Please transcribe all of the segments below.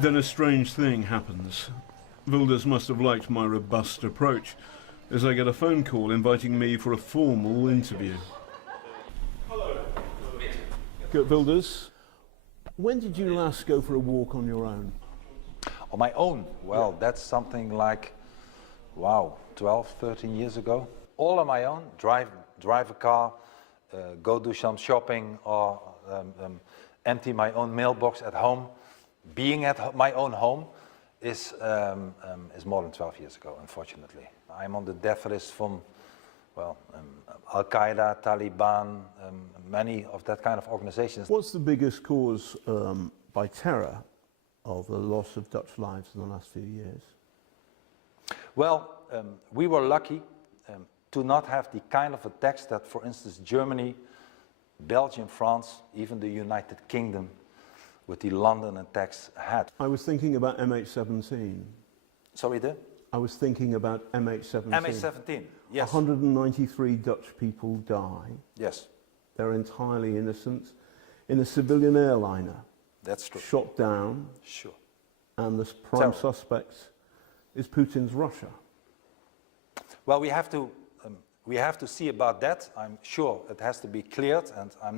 Then a strange thing happens. Wilders must have liked my robust approach, as I get a phone call inviting me for a formal interview. Hello. Geert Wilders, when did you last go for a walk on your own? On my own? Well, that's something like, wow, 12, 13 years ago. All on my own, drive a car, go do some shopping, or empty my own mailbox at home. Being at my own home is more than 12 years ago, unfortunately. I'm on the death list from, well, Al-Qaeda, Taliban, many of that kind of organizations. What's the biggest cause by terror of the loss of Dutch lives in the last few years? Well, we were lucky to not have the kind of attacks that, for instance, Germany, Belgium, France, even the United Kingdom with the London attacks had. I was thinking about MH17. Sorry, I was thinking about MH17. MH17, yes. 193 Dutch people die. Yes. They're entirely innocent. In a civilian airliner. That's true. Shot down. Sure. And the prime suspect is Putin's Russia. Well, we have to see about that. I'm sure it has to be cleared, and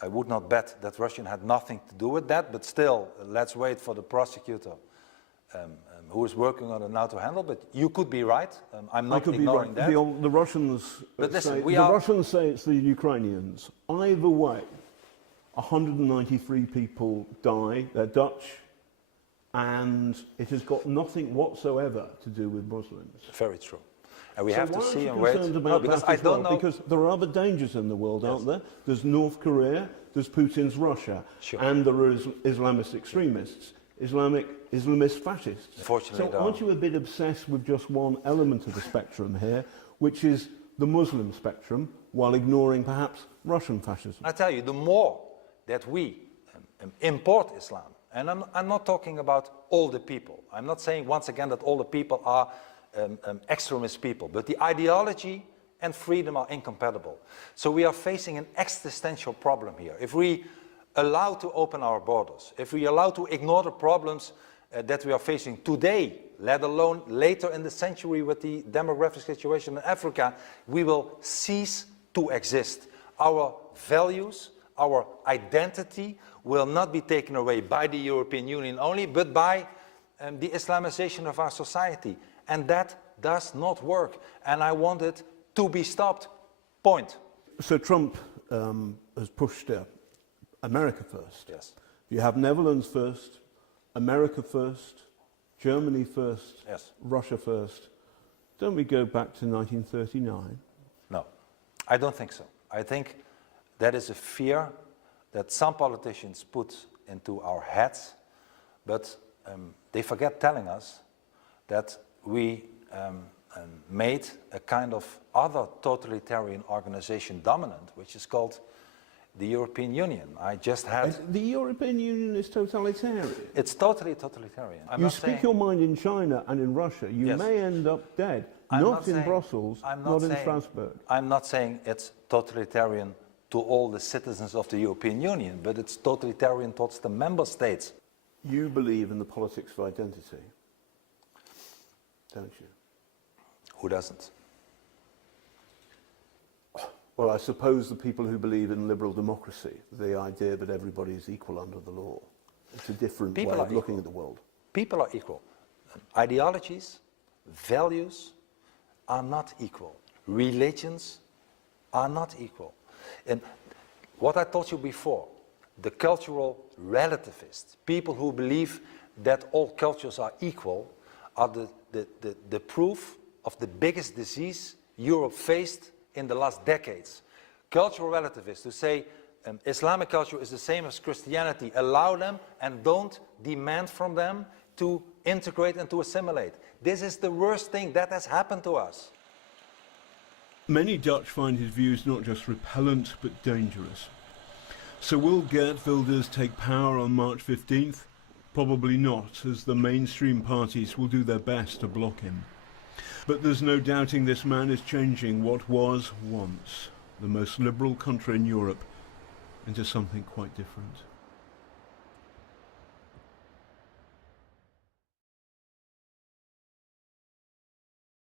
I would not bet that Russia had nothing to do with that, but still, let's wait for the prosecutor who is working on it now to handle. But you could be right. I'm not ignoring that. The Russians say it's the Ukrainians. Either way, 193 people die. They're Dutch, and it has got nothing whatsoever to do with Muslims. Very true. And we have to see and wait. No, because I don't know. Because there are other dangers in the world, aren't there? There's North Korea, there's Putin's Russia, and there are Islamist extremists, Islamist fascists. Fortunately, so aren't you a bit obsessed with just one element of the spectrum here, which is the Muslim spectrum, while ignoring perhaps Russian fascism? I tell you, the more that we import Islam, and I'm not talking about all the people. I'm not saying once again that all the people are extremist people, but the ideology and freedom are incompatible. So we are facing an existential problem here. If we allow to open our borders, if we allow to ignore the problems that we are facing today, let alone later in the century with the demographic situation in Africa, we will cease to exist. Our values, our identity will not be taken away by the European Union only, but by the Islamization of our society. And that does not work. And I want it to be stopped. Point. So Trump has pushed America first. Yes. You have Netherlands first, America first, Germany first, yes. Russia first. Don't we go back to 1939? No, I don't think so. I think that is a fear that some politicians put into our heads, but they forget telling us that we made a kind of other totalitarian organization dominant, which is called the European Union. I just had... The European Union is totalitarian? It's totally totalitarian. You speak your mind in China and in Russia. You may end up dead. Not in Brussels, not in Strasbourg. I'm not saying it's totalitarian to all the citizens of the European Union, but it's totalitarian towards the member states. You believe in the politics of identity, don't you? Who doesn't? Well, I suppose the people who believe in liberal democracy, the idea that everybody is equal under the law. It's a different way of looking at the world. People are equal. Ideologies, values are not equal. Religions are not equal. And what I told you before, the cultural relativists, people who believe that all cultures are equal, are the proof of the biggest disease Europe faced in the last decades. Cultural relativists who say Islamic culture is the same as Christianity, allow them and don't demand from them to integrate and to assimilate. This is the worst thing that has happened to us. Many Dutch find his views not just repellent but dangerous. So will Geert Wilders take power on March 15th? Probably not, as the mainstream parties will do their best to block him. But there's no doubting this man is changing what was once the most liberal country in Europe into something quite different.